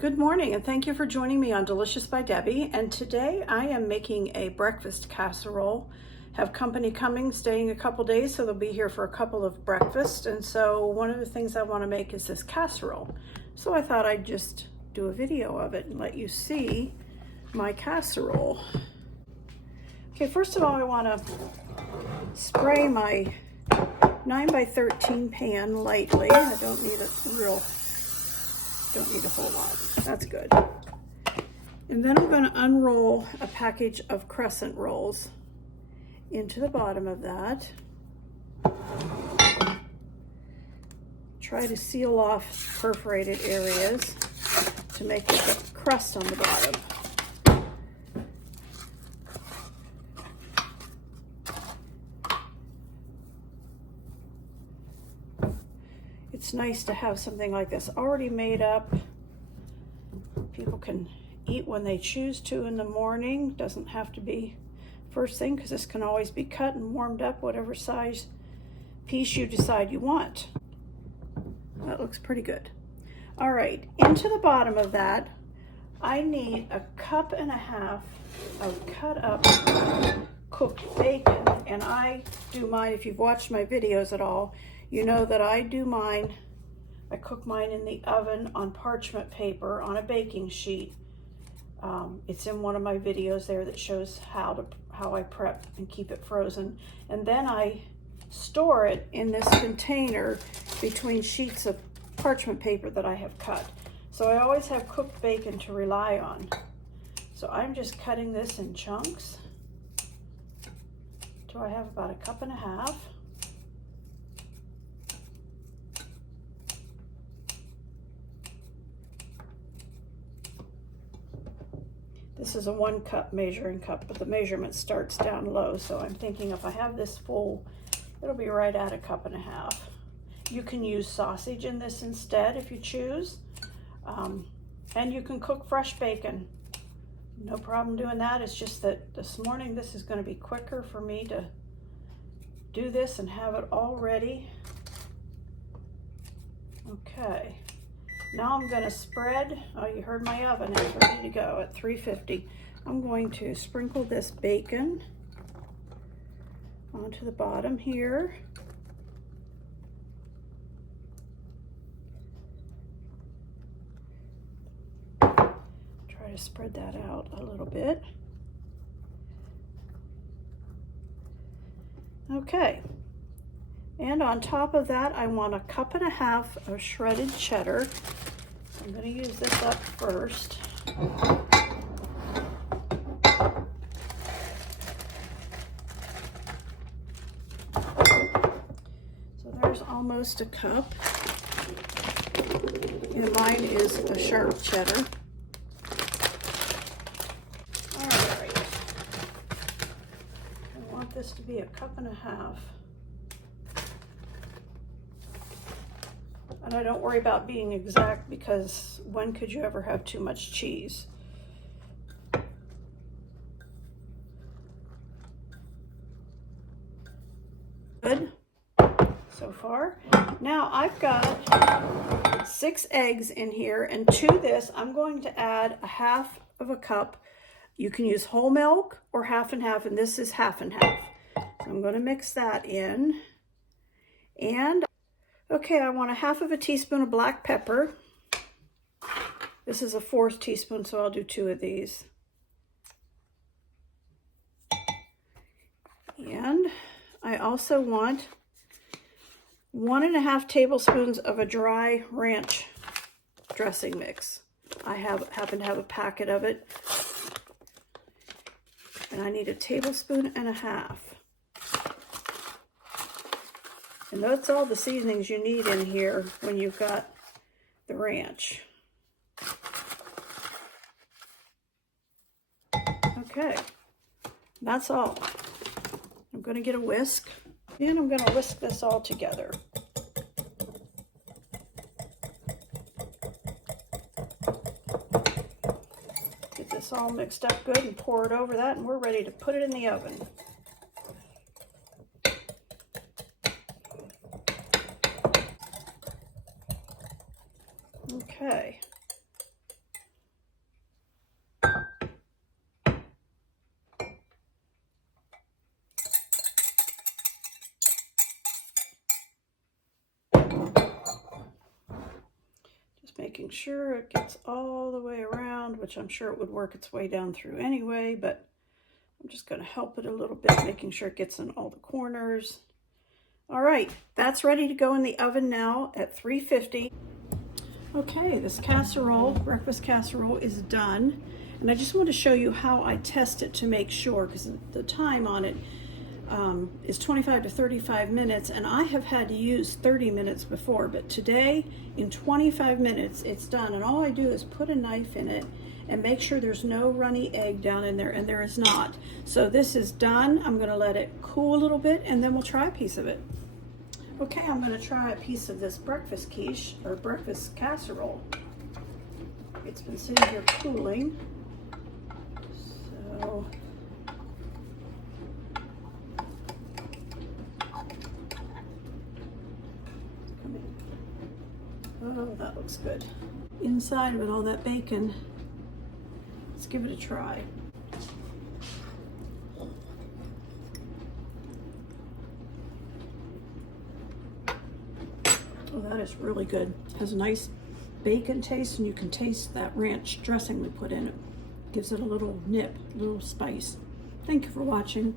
Good morning and thank you for joining me on Delicious by Debbie. And today I am making a breakfast casserole. Have company coming, staying a couple days, so they'll be here for a couple of breakfasts. And so one of the things I want to make is this casserole. So I thought I'd just do a video of it and let you see my casserole. Okay, first of all, I want to spray my 9x13 pan lightly. I don't need a whole lot. That's good. And then I'm going to unroll a package of crescent rolls into the bottom of that. Try to seal off perforated areas to make a crust on the bottom. It's nice to have something like this already made up. People can eat when they choose to in the morning. Doesn't have to be first thing, because this can always be cut and warmed up whatever size piece you decide you want. That looks pretty good. All right, into the bottom of that, I need a 1.5 cups of cut up cooked bacon. And I do mine, if you've watched my videos at all, you know that I do mine, I cook mine in the oven on parchment paper on a baking sheet. It's in one of my videos there that shows how I prep and keep it frozen. And then I store it in this container between sheets of parchment paper that I have cut. So I always have cooked bacon to rely on. So I'm just cutting this in chunks. So I have about 1.5 cups. This is a 1 cup measuring cup, but the measurement starts down low. So I'm thinking if I have this full, it'll be right at 1.5 cups. You can use sausage in this instead if you choose. And you can cook fresh bacon. No problem doing that. It's just that this morning this is going to be quicker for me to do this and have it all ready. Okay. Now I'm going to spread, oh, you heard my oven is ready to go at 350. I'm going to sprinkle this bacon onto the bottom here. Try to spread that out a little bit. Okay. And on top of that, I want 1.5 cups of shredded cheddar. So I'm going to use this up first. So there's almost 1 cup. And mine is a sharp cheddar. All right. I want this to be 1.5 cups. And I don't worry about being exact, because when could you ever have too much cheese? Good so far. Now I've got 6 eggs in here, and to this I'm going to add 1/2 cup. You can use whole milk or half and half, and this is half and half. So I'm going to mix that in. And okay, I want 1/2 teaspoon of black pepper. This is a 1/4 teaspoon, so I'll do 2 of these. And I also want 1.5 tablespoons of a dry ranch dressing mix. I happen to have a packet of it. And I need 1.5 tablespoons. And that's all the seasonings you need in here when you've got the ranch. Okay, that's all. I'm going to get a whisk, and I'm going to whisk this all together. Get this all mixed up good and pour it over that, and we're ready to put it in the oven. Okay. making sure it gets all the way around, which I'm sure it would work its way down through anyway, but I'm just going to help it a little bit, making sure it gets in all the corners. All right, that's ready to go in the oven now at 350. Okay, this casserole, breakfast casserole, is done. And I just want to show you how I test it to make sure, because the time on it is 25 to 35 minutes, and I have had to use 30 minutes before, but today in 25 minutes it's done. And all I do is put a knife in it and make sure there's no runny egg down in there, and there is not. So this is done. I'm going to let it cool a little bit, and then we'll try a piece of it. Okay, I'm going to try a piece of this breakfast quiche, or breakfast casserole. It's been sitting here cooling. So oh, that looks good. Inside with all that bacon. Let's give it a try. Oh, that is really good. It has a nice bacon taste, and you can taste that ranch dressing we put in it. Gives it a little nip, a little spice. Thank you for watching.